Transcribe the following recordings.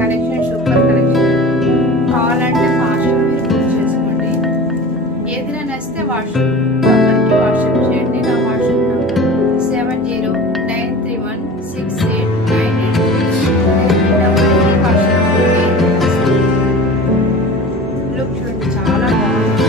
Collection super collection. కావాలంటే fast book చేసుకోండి. ఏదైనా నచ్చితే వాట్సాప్ నంబర్కి వాట్సాప్ చేయండి. నా వాట్సాప్ నంబర్ 70936898. లుక్ చూడండి చాలా బాగుంది.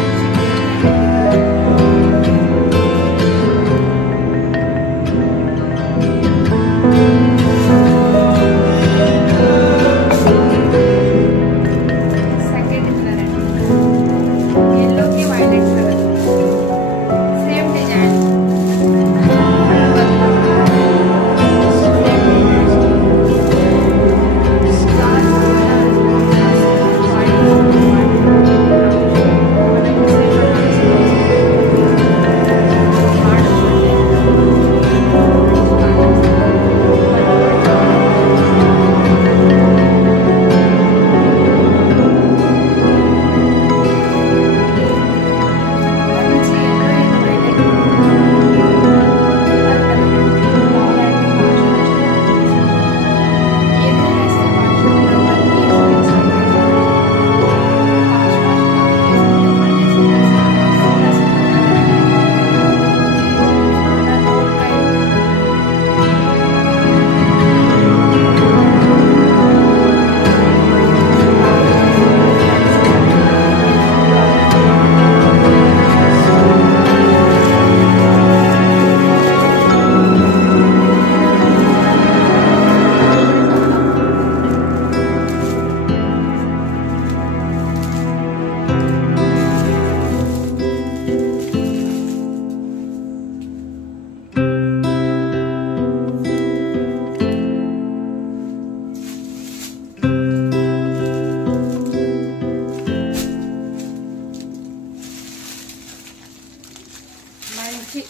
మంచి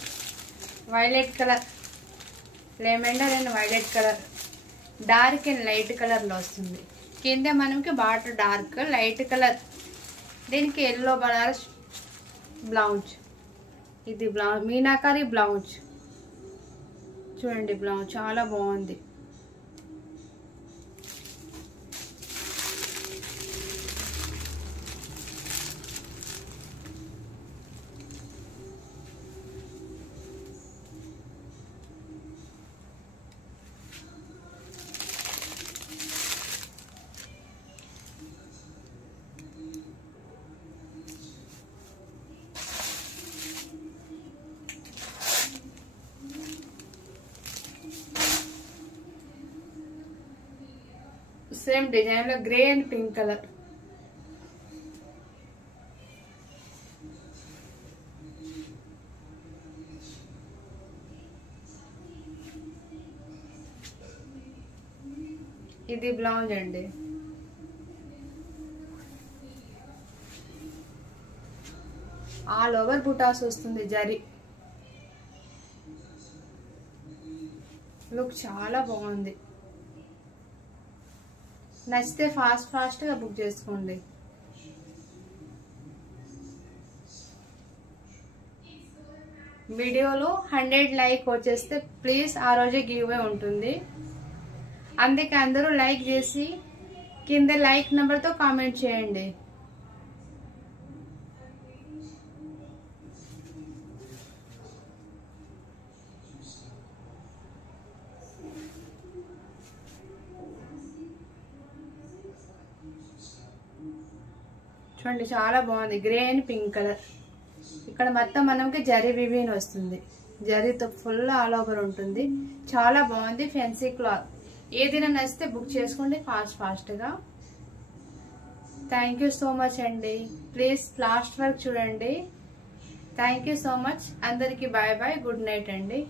violet colour, lavender and violet colour, dark and light కలర్లో వస్తుంది. కింద మనకి బార్డర్ డార్క్ లైట్ కలర్, దీనికి ఎల్లో బనారస్ బ్లౌజ్. ఇది బ్లౌజ్ మీనాకారి బ్లౌజ్ చూడండి. బ్లౌజ్ చాలా బాగుంది. సేమ్ డిజైన్ లో గ్రే అండ్ పింక్ కలర్. ఇది బ్లౌజ్ అండి. ఆల్ ఓవర్ బుటాస్ వస్తుంది జరీ. లుక్ చాలా బాగుంది. నచ్చితే ఫాస్ట్గా బుక్ చేసుకోండి. వీడియోలో 100 లైక్ వచ్చేస్తే ప్లీజ్ ఆ రోజే గివ్ అవే ఉంటుంది. అందుకే అందరూ లైక్ చేసి కింద లైక్ నెంబర్తో కామెంట్ చేయండి. చూడండి చాలా బాగుంది. Grey and pink colour. ఇక్కడ మొత్తం మనకి జరీ వివిన్ వస్తుంది. జరీతో ఫుల్ ఆల్ ఓవర్ ఉంటుంది. చాలా బాగుంది. Fancy cloth. ఏదైనా నచ్చితే బుక్ చేసుకోండి ఫాస్ట్గా. థ్యాంక్ యూ సో మచ్ అండి. ప్లీజ్ లాస్ట్ వరకు చూడండి. Thank you so much. అందరికి బాయ్ బాయ్. గుడ్ నైట్ అండి.